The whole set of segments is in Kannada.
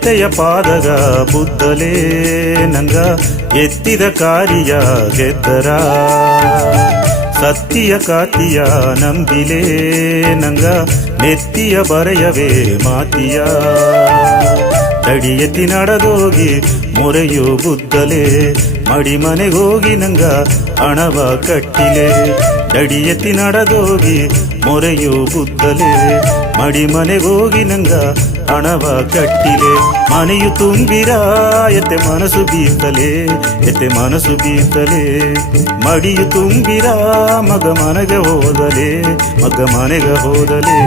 ಎತ್ತೆಯ ಪಾದಗ ಬುದ್ಧಲೇ ನಂಗ ಎತ್ತಿದ ಕಾರಿಯ ಗೆದ್ದರ ಸತ್ತಿಯ ಕಾತಿಯ ನಂಬಿಲೇ ನಂಗ ನೆತ್ತಿಯ ಬರೆಯವೇ ಮಾತಿಯ ತಡಿಯತಿ ನಡೆದೋಗಿ ಮೊರೆಯು ಬುದ್ಧಲೇ ಮಡಿ ಮನೆಗೋಗಿ ನಂಗ ಹಣವ ಕಟ್ಟಿಲೆ ದಡಿಯತಿ ನಡೆದೋಗಿ ಮೊರೆಯು ಬುದ್ಧಲೇ ಮಡಿ ಮನೆಗೋಗಿ ನಂಗ ಹಣವ ಕಟ್ಟಿಲೆ ಮನೆಯು ತುಂಬಿರ ಎತ್ತೆ ಮನಸ್ಸು ಬೀರ್ತಲೇ ಎತ್ತೆ ಮನಸ್ಸು ಬೀರ್ತಲೇ ಮಡಿಯು ತುಂಬಿರ ಮಗ ಮನೆಗೆ ಹೋದಲೇ ಮಗ ಮನೆಗೆ ಹೋದಲೇ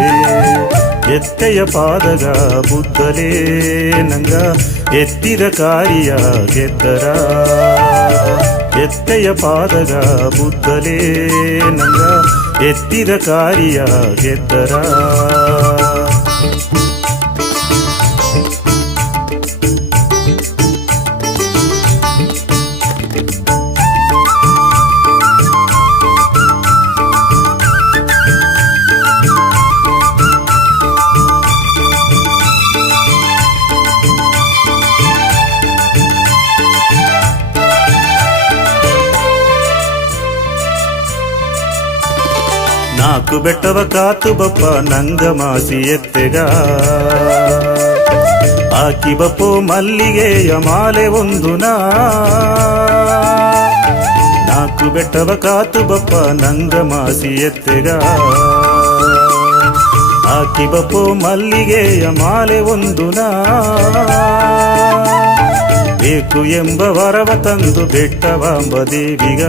ಎತ್ತೆಯ ಪಾದಗ ಬುದ್ಧಲೇ ನಂಗ ಎತ್ತಿದ ಕಾರಿಯ ಗೆದ್ದರ ಎತ್ತೆಯ ಪಾದಗ ಬುದ್ಧಲೇ ನಂಗ ಎತ್ತಿದ ಕಾರಿಯ ಗೆದ್ದರ ನಾಲ್ಕು ಬೆಟ್ಟವ ಕಾತು ಬಪ್ಪ ನಂಗ ಮಾಸಿ ಎತ್ತೆಗ ಹಾಕಿ ಬಪ್ಪೋ ಮಲ್ಲಿಗೆಯ ಮಾಲೆ ಒಂದು ನಾಲ್ಕು ಬೆಟ್ಟವ ಕಾತು ಬಪ್ಪ ನಂಗ ಮಾಸಿ ಎತ್ತೆಗ ಹಾಕಿ ಬಪ್ಪೋ ಮಲ್ಲಿಗೆಯ ಮಾಲೆ ಒಂದು ಬೇಕು ಎಂಬ ವರವ ತಂದು ಬೆಟ್ಟವಾಂಬ ದೇವಿಗ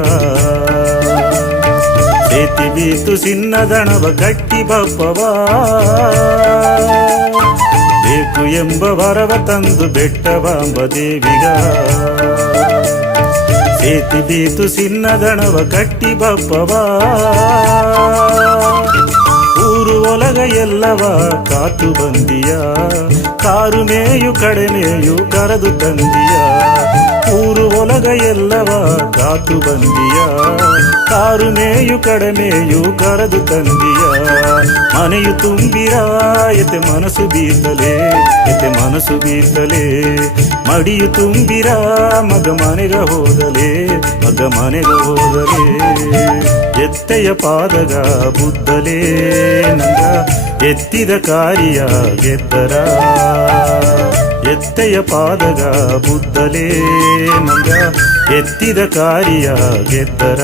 ಸೇತಿ ಬೀತು ಸಿನ್ನದಣವ ಕಟ್ಟಿ ಬಪ್ಪವ ಬೇಕು ಎಂಬ ವರವ ತಂದು ಬೆಟ್ಟವಾಂಬ ದೇವಿಗ ಸೇತಿ ಬೀತು ಸಿನ್ನದಣವ ಕಟ್ಟಿ ಬಪ್ಪವ ಊರು ಒಲಗ ಎಲ್ಲವ ಕಾತು ಬಂದಿಯ ಕಾರು ಮೇಯು ಕಡೆಮೆಯು ಕರೆದು ತಂದಿಯ ಊರು ಒಲಗ ಎಲ್ಲವ ಕಾತು ಬಂದಿಯ ಕಾರು ಮೇಯು ಕಡಿಮೆಯು ಕರೆದು ತಂದಿಯ ಮನೆಯು ತುಂಬಿರ ಎತ್ತೆ ಮನಸ್ಸು ಬೀರ್ತಲೇ ಎತ್ತೆ ಮನಸ್ಸು ಬೀರ್ತಲೇ ಮಡಿಯು ತುಂಬಿರ ಮಗ ಮನೆಗ ಹೋದಲೇ ಮಗ ಮನೆಗ ಹೋದಲೇ ಎತ್ತೆಯ ಪಾದಗ ಬುದ್ಧಲೇ ನಂಗ ಎತ್ತಿದ ಕಾರಿಯ ಗೆದ್ದರ ಎತ್ತೆಯ ಪಾದಗ ಬುದ್ಧಲೇ ನಂಗ ಎತ್ತಿದ ಕಾರಿಯ ಗೆದ್ದರ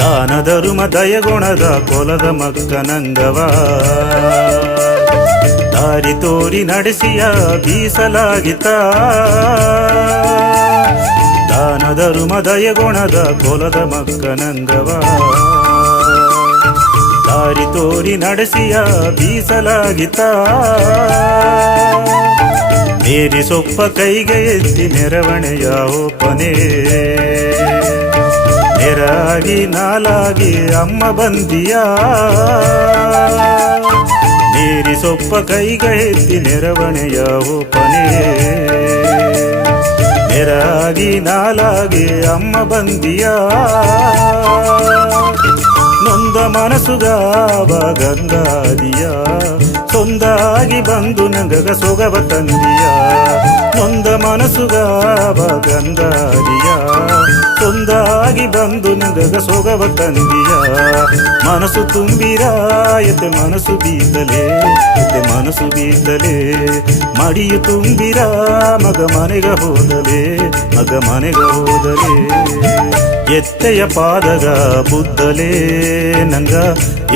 ದಾನ ಧರುಮ ದಯಗುಣದ ಕೊಲದ ಮಕ್ಕನಂಗವ ದಾರಿ ತೋರಿ ನಡೆಸಿಯ ಬೀಸಲಾಗಿತ ದಾನ ಧರುಮ ದಯಗುಣದ ಕೊಲದ ಮಕ್ಕನಂಗವ ದಾರಿ ತೋರಿ ನಡೆಸಿಯ ಬೀಸಲಾಗಿತ ಮೇರಿ ಸೊಪ್ಪ ಕೈಗೆ ಎತ್ತಿ ನೆರವಣೆಯ ಒಪ್ಪನೇ ನೆರಾಗಿ ನಾಲಾಗಿ ಅಮ್ಮ ಬಂದಿಯ ನೀರಿ ಸೊಪ್ಪ ಕೈಗ ಎತ್ತಿ ನೆರವಣೆಯ ಒಪ್ಪನೇ ನೆರಾಗಿ ನಾಲಾಗಿ ಅಮ್ಮ ಬಂದಿಯ ನೊಂದ ಮನಸ್ಸುಗಾವ ಗಂಗಾದಿಯ ಸೊಂದಾಗಿ ಬಂದು ನಂಗಗ ಸೊಗವ ತಂದಿಯ ನೊಂದ ಮನಸ್ಸುಗಾವ ಗಂಗಾದಿಯ ಸೊಂದಾಗಿ ಬಂದು ನಂಗಗ ಸೊಗವ ತಂದಿಯ ಮನಸ್ಸು ತುಂಬಿರ ಎತ್ತೆ ಮನಸ್ಸು ಬೀತಲೇ ಎತ್ತೆ ಮನಸ್ಸು ಬೀತಲೇ ಮಡಿಯು ತುಂಬಿರ ಮಗ ಮನೆಗ ಹೋದಲೇ ಮಗ ಮನೆಗ ಹೋದಲೇ ಎತ್ತೆಯ ಪಾದಗ ಬುದ್ಧಲೇ ನಂಗ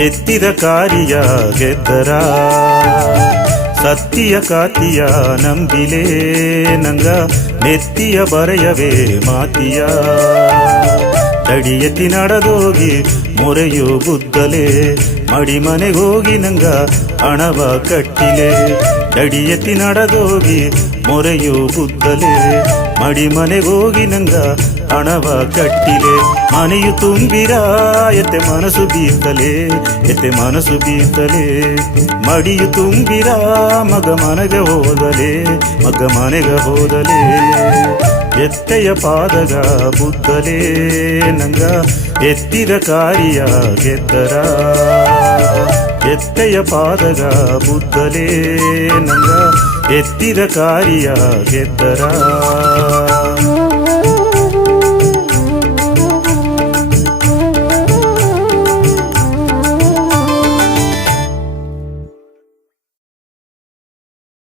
ಎತ್ತಿದ ಕಾರಿಯ ಗೆದ್ದರ ಸತ್ತಿಯ ಕಾತಿಯ ನಂಬಿಲೇ ನಂಗ ನೆತ್ತಿಯ ಬರೆಯವೇ ಮಾತಿಯ ತಡಿಯತಿ ನಡೆದೋಗಿ ಮೊರೆಯೋ ಬುದ್ದಲೆ ಮಡಿ ಮನೆಗೋಗಿ ನಂಗ ಹಣವ ಕಟ್ಟಿಲೆ ತಡಿಯತಿ ನಡೆದೋಗಿ ಮೊರೆಯೋ ಬುದ್ದಲೆ ಮಡಿ ಮನೆಗೋಗಿ ನಂಗ ಹಣವ ಕಟ್ಟಿಲೆ ಮನೆಯು ತುಂಬಿರ ಎತ್ತೆ ಮನಸ್ಸು ಬೀರ್ತಲೆ ಎತ್ತೆ ಮನಸ್ಸು ಬೀರ್ತಲೆ ಮಡಿಯು ತುಂಬಿರ ಮಗ ಮನೆಗೆ ಹೋದಲೆ ಮಗ ಮನೆಗೆ ಹೋದಲೆ ಎತ್ತೆಯ ಪಾದಗ ಬುದ್ದಲೇ ನಂಗ ಎತ್ತಿದ ಕಾರ್ಯ ಗೆದ್ದರ ಎತ್ತೆಯ ಪಾದಗ ಬುದ್ದಲೇ ನಂಗ ಎತ್ತಿದ ಕಾರ್ಯ ಗೆದ್ದರ